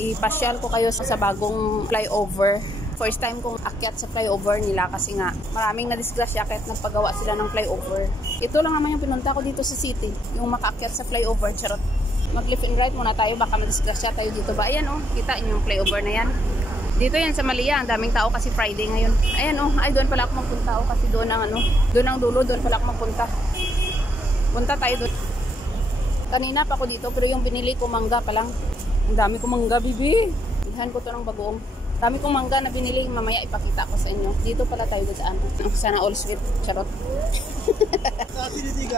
ipasyal ko kayo sa bagong flyover. First time kong akyat sa flyover nila kasi nga maraming nadisgrasya kahit nagpagawa sila ng flyover. Ito lang naman yung pinunta ko dito sa city, yung makaakyat sa flyover. Charot. Mag-left and right muna tayo, baka madisgrasya tayo dito ba. Ayan oh, kita yung flyover na yan. Dito yan sa Malia, ang daming tao kasi Friday ngayon. Ayan oh, ay doon pala ako magpunta oh, kasi doon ang doon ang dulo, doon pala ako magpunta. Punta tayo doon. Kanina pa ako dito pero yung binili ko mangga pa lang. Ang dami kong mangga, bibi. Bilhan ko to ng bagoong. Dami kong mangga na binili, mamaya ipakita ko sa inyo. Dito pala tayo daan. Sana all sweet, charot.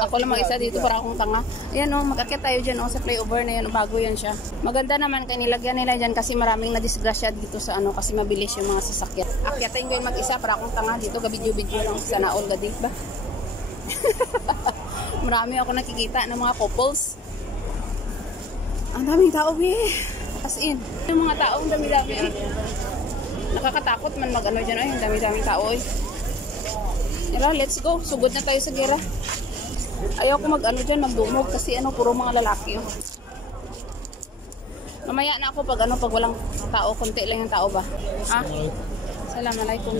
Ako lang mag-isa dito para akong tanga. Ayan o, mag-akit tayo dyan o sa flyover na yan. Bago yan siya. Maganda naman kaya nilagyan nila dyan kasi maraming nadisgrasya dito sa kasi mabilis yung mga sasakyan. Akyatin ko yung mag-isa para akong tanga dito. Gabidyo-bidyo lang sana all gadi ba? Marami ako nakikita ng mga couples. Ang daming tao eh. As in, yung mga tao, ang dami-dami. Nakakatakot man dyan ay, ang dami-daming tao eh. Yara, let's go. Sugod na tayo sa gera. Ayaw ko dyan, magdumog kasi puro mga lalaki oh. Mamaya na ako pag walang tao, konti lang yung tao ba? Ha? Assalamualaikum.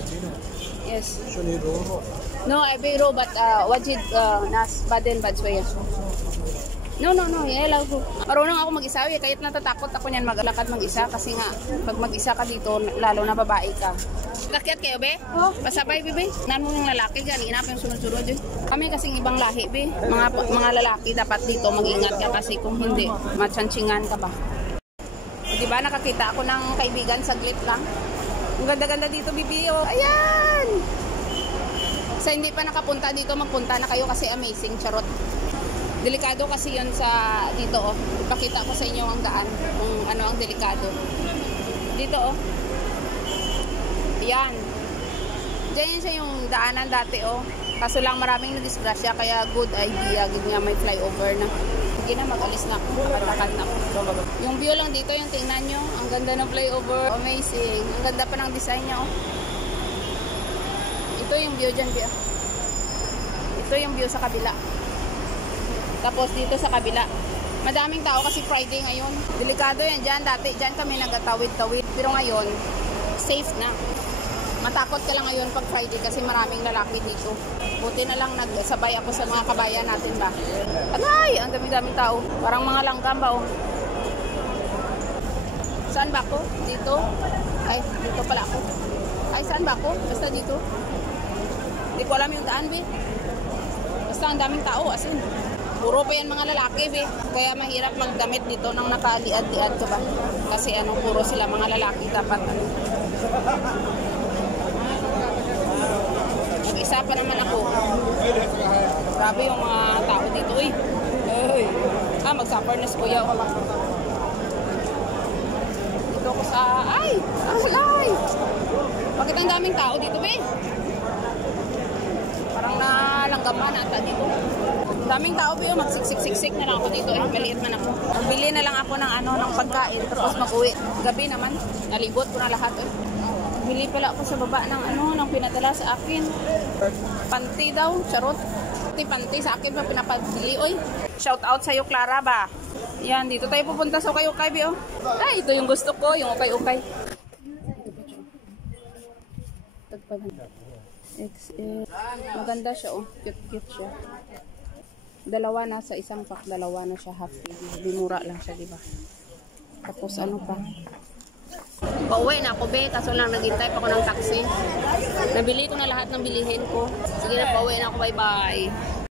Yes. No, I biro but wajid nas baden badswaya. No, hello. Marunong ako mag-isa eh, kahit natatakot ako niyan maglakad mag-isa kasi nga pag mag-isa ka dito, lalo na babae ka. Lakyat kayo, be? Oh. Pasabay, be? Nan mo yung lalaki, ganina pa yung sunod-sunod eh. Kami kasing ibang lahi, be. Mga lalaki dapat dito mag-ingat ka kasi kung hindi, matsanchingan ka ba. O, diba, nakakita ako ng kaibigan, saglit lang. Ang ganda-ganda dito, bibi. Oh. Ayan! Sa hindi pa nakapunta dito, magpunta na kayo kasi amazing, charot. Delikado kasi yun sa dito oh. Ipakita ko sa inyo ang daan kung ano ang delikado. Dito oh. Ayan. Diyan siya yung daanan dati oh. Kaso lang maraming nadisgrasya kaya good idea gid nga may flyover na. Sige na mag-alis na ako. Lakad na ako. Yung view lang dito yung tingnan nyo. Ang ganda ng flyover. Amazing. Ang ganda pa ng design niya oh. Ito yung view dyan, view. Ito yung view sa kabila. Tapos dito sa kabila. Madaming tao kasi Friday ngayon. Delikado yan dyan. Dati dyan kami nagatawid-tawid. Pero ngayon, safe na. Matakot ka lang ngayon pag Friday kasi maraming lalaki dito. Buti na lang nagsabay ako sa mga kabayan natin ba. Alay! Ang dami-daming tao. Parang mga langgam ba oh. Saan ba ako? Dito? Ay, dito pala ako. Ay, saan ba ako? Basta dito. Hindi ko alam yung daan, be. Basta ang daming tao, as in. Puro pa yan mga lalaki, be. Kaya mahirap magdamit dito nang nakaliad-liad ka ba? Kasi puro sila mga lalaki dapat. Mag-isa pa naman ako. Grabe yung mga tao dito, eh. Ay. Mag-supper na si Kuya. Dito ako sa... Ay! Ang halay! Bakit ang daming tao dito, be? Parang nalanggaman ata dito. Daming tao, be. Magsiksik-siksik na lang ako dito. Maliit man ako. Bili na lang ako ng ng pagkain. Tapos mag-uwi. Gabi naman. Nalibot ko na lahat. Bili pala ako sa baba ng ng pinadala sa akin. Panty daw. Charot. Panty sa akin pa pinapabili. Oy. Shout out sa'yo, Clara ba? Yan. Dito tayo pupunta sa ukay-ukay, be. Oh. Ay, ito yung gusto ko. Yung ukay-ukay. XL. Maganda siya oh. Cute siya. Dalawa na sa isang pack. Dalawa na siya half kg. Bimura lang siya, diba? Tapos pa? Pauwi na ako, be. Kaso lang naghintay pa ako ng taxi. Nabili ko na lahat ng bilihin ko. Sige na, pauwi na ako. Bye-bye.